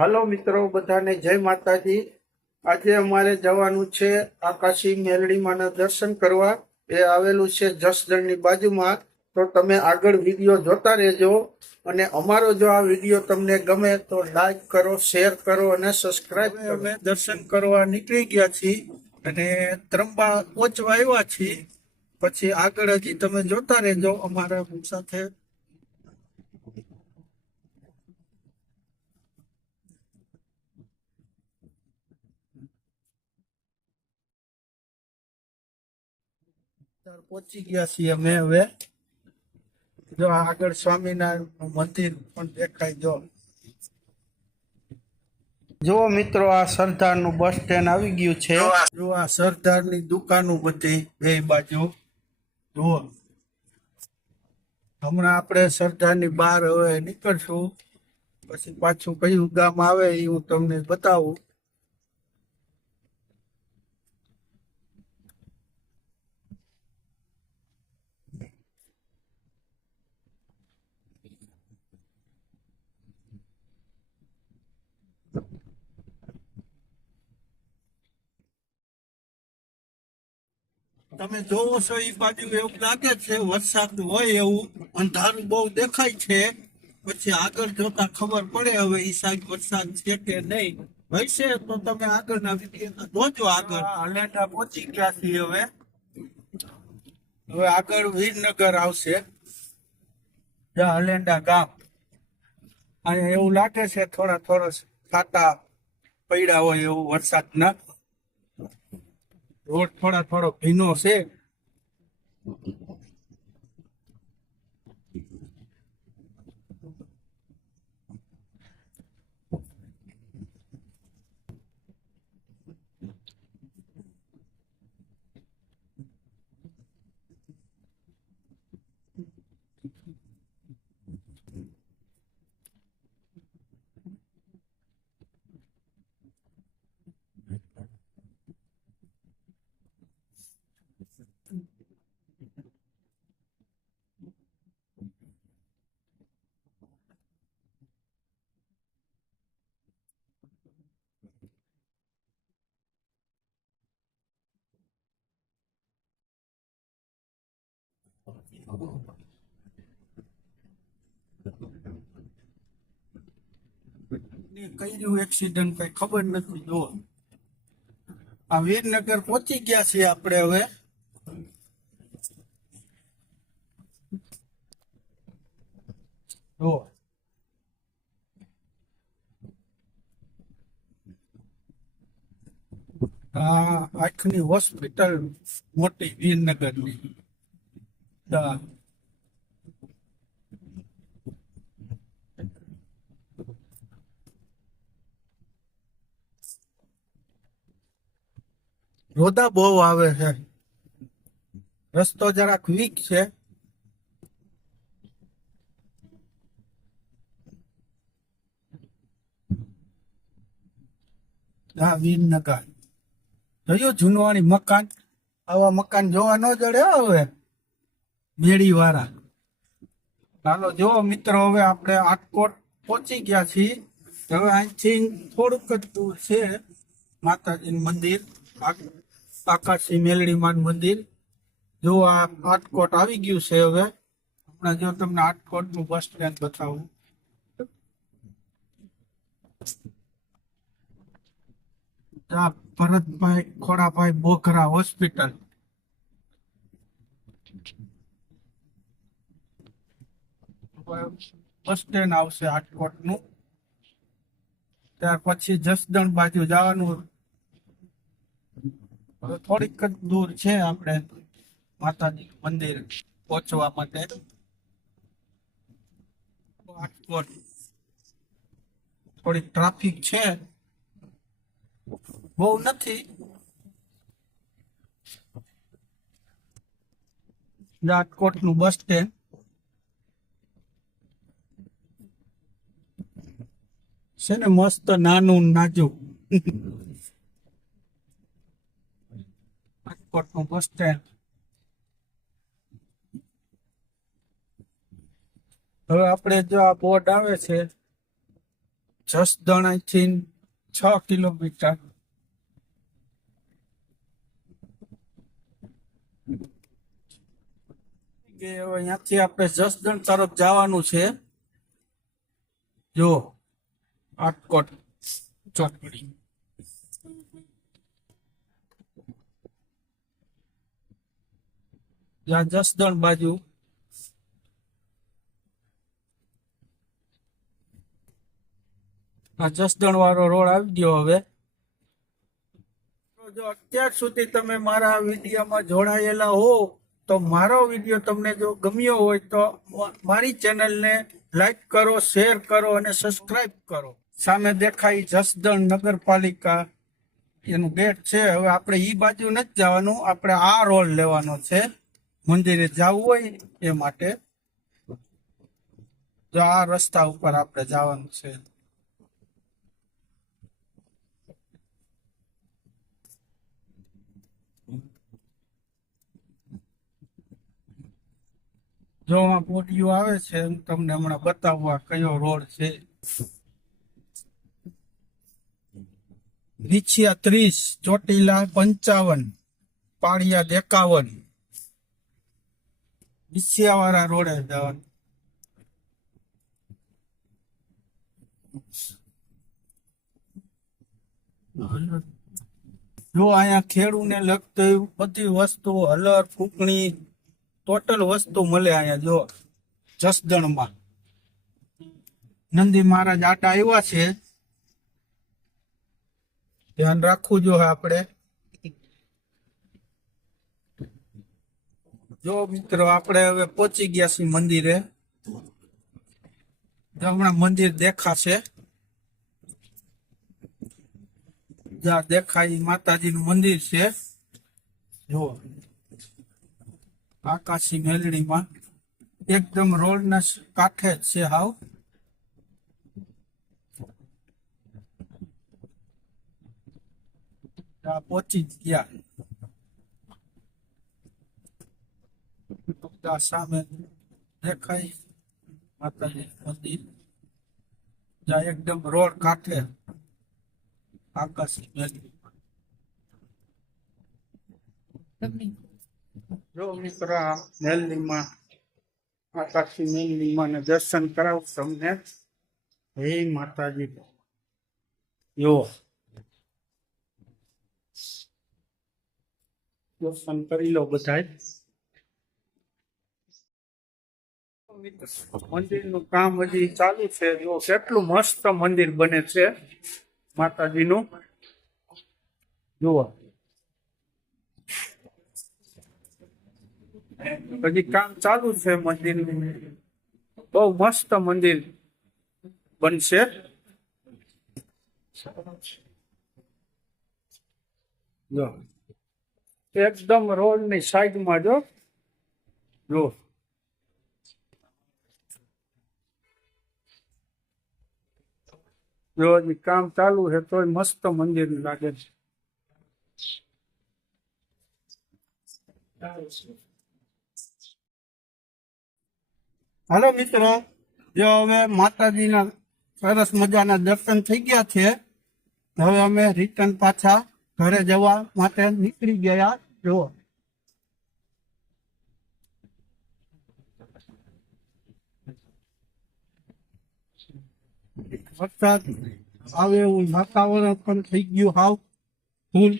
Hello મિત્રો, બધાને જય માતાજી। આજે અમારે જવાનું છે આકાશી મેલડીમાંના દર્શન કરવા। એ આવેલું છે જસદણની બાજુમાં। તો તમે આગળ વિડીયો જોતા રહેજો અને અમારો જો આ વિડીયો તમને ગમે તો લાઈક કરો, શેર કરો અને સબસ્ક્રાઇબ કરો। અમે દર્શન કરવા નીકળી ગયા છીએ અને ત્રંબા પહોંચવા આવ્યા છીએ। પછી આગળ હજી તમે જોતા રહેજો અમારા સાથે। પહોંચી ગયા છીએ અમે હવે। જો આગળ સ્વામિનારાયણ મંદિર પણ દેખાય। જો મિત્રો, આ સરદારનું બસ સ્ટેન્ડ આવી ગયું છે। જો આ સરદારની દુકાનો બધી બે બાજુ જુઓ। હમણાં આપણે સરદારની બહાર હવે નીકળશું, પછી પાછું કયું ગામ આવે એ હું તમને બતાવું। તમે જોવો છો એ બાજુ એવું લાગે છે વરસાદ હોય એવું, અંધારું બહુ દેખાય છે। પછી આગળ જોતા ખબર પડે હવે એ સાઈડ વરસાદ છે કે નહીં। હશે તો તમે આગળના વિડીયો જોજો। આગળ હલેન્ડા પહોંચી ગયા છીએ હવે। હવે આગળ વીરનગર આવશે, જ્યાં હલેન્ડા ગામ। અહીંયા એવું લાગે છે થોડા થોડા છાંટા પડ્યા હોય એવું વરસાદના। રોડ થોડો ભીનો છે। કયું એક્સિડન્ટ કઈ ખબર નથી। જો આ વીરનગર પહોંચી ગયા છીએ આપણે હવે। જો આ આંખની હોસ્પિટલ મોટી વીરનગરની। રોદા બહુ આવે છે, રસ્તો જરાક વીક છે। હા, વીરનગર જોયું જૂનવાણી મકાન। આવા મકાન જોવા ન જડે હવે મેળી વાળા। ચાલો જો મિત્રો, હવે આપણે આટકોટ પહોંચી ગયા છીએ। હવે અહીંથી થોડુંક જ દૂર છે માતાજીનું મંદિર, આકાશી મેલડીમાં મંદિર। જો આ આટકોટ આવી ગયું છે હવે। હમણાં જો તમને આટકોટનું બસ સ્ટેન્ડ બતાવું। Bharatbhai Khodabhai Boghara hospital. Bus stand આવશે આટકોટનું। ત્યાર પછી જસદણ બાજુ જવાનું, થોડીક જ દૂર છે આપણે માતાજી મંદિર પહોંચવા માટે। રાજકોટ થોડીક ટ્રાફિક છે, બહુ નથી। રાજકોટનું બસ સ્ટેન્ડ છે ને મસ્ત નાનું નાજુક। રાજકોટનું બસ સ્ટેન્ડ। હવે આપણે જો આ બોર્ડ આવે છે જસદણ અહીંથી 6 કિલોમીટર. કે હવે અહીંયાથી આપણે જસદણ તરફ જવાનું છે. જો આટકોટ ચોકડી. જ્યાં જસદણ બાજુ આ જસદણ વાળો રોડ આવી ગયો. હવે જો અત્યાર સુધી તમે મારા વિડીયોમાં જોડાયેલા હો તો મારો વિડીયો તમને જો ગમ્યો હોય તો મારી ચેનલને લાઈક કરો, શેર કરો અને સબસ્ક્રાઇબ કરો. સામે દેખાય જસદણ નગરપાલિકા એનું ગેટ છે. હવે આપણે ઈ બાજુ નથી જવાનું, આપણે આ રોડ લેવાનો છે મંદિરે જવું હોય એ માટે. જો આ રસ્તા ઉપર આપણે જવાનું છે. જો આ પોડિયો આવે છે, હું તમને હમણાં બતાવવા કયો રોડ છે. વિછિયા 30, ચોટીલા 55, પાળિયા 51. વિછિયા વાળા રોડે જવાનું. જો અહીંયા ખેડૂને લગતી બધી વસ્તુ, હલર ફૂકણી ટોટલ વસ્તુ મળે અહીંયા. જો જસદણમાં નંદી મહારાજ આટા આવ્યા છે, ધ્યાન રાખવું જોઈએ આપણે. જો મિત્રો આપણે હવે પહોંચી ગયા છીએ મંદિરે. હમણાં મંદિર દેખાશે. જ્યાં દેખાય માતાજીનું મંદિર છે. જો આકાશી મેલડીમાં એકદમ રોડના કાંઠે જ છે હાવ. પહોંચી જ ગયા. સામે દેખાય માતાજી મંદિર. જ્યાં એકદમ રોડ કાંઠે આકાશી મેલડી. જો મિત્ર મેલડીમાં આકાશી મેલડીમાં દર્શન કરાવું તમને. હે માતાજી. જો દર્શન કરી લો બધા. મંદિરનું કામ હજી ચાલુ છે. જો કેટલું મસ્ત મંદિર બને છે માતાજીનું. જુઓ હજી કામ ચાલુ છે મંદિરનું. બહુ મસ્ત મંદિર બનશે. જો એકદમ રોડ ની સાઈડમાં જો હજી કામ ચાલુ છે તોય મસ્ત મંદિર લાગે છે. હાલો મિત્રો, જો હવે માતાજીના સરસ મજાના દર્શન થઈ ગયા છે. હવે અમે રિટર્ન પાછા ઘરે જવા માટે નીકળી ગયા. જો વરસાદ આવે એવું વાતાવરણ પણ થઈ ગયું હાવ ફૂલ.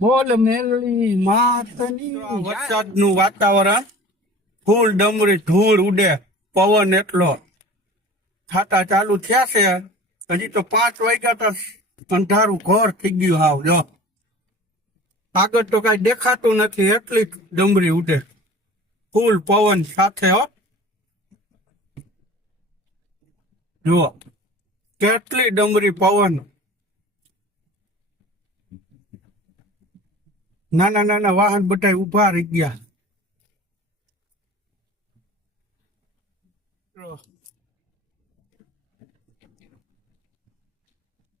બોલ મેલડી માતની. વરસાદનું વાતાવરણ ફૂલ, ડમરી ધૂળ ઉડે, પવન એટલો. છાટા ચાલુ થયા છે. હજી તો 5 વાગ્યા તો અંધારું ઘોર થઈ ગયું હાવ. જો આગળ તો કઈ દેખાતું નથી, એટલી ડમરી ઉડે, ફૂલ પવન સાથે. હો જુઓ કેટલી ડમરી પવન. નાના નાના વાહન બધા ઉભા રહી ગયા.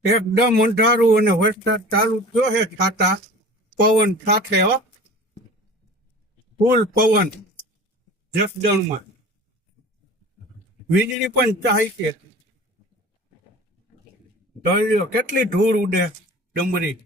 એકદમ અંધારું અને વરસાદ ચાલુ થયો છે. છાટા પવન સાથે. હો ફૂલ પવન જસદણમાં. વીજળી પણ ચાહી છે. જોઈ લ્યો કેટલી ધૂળ ઉડે ડમરી.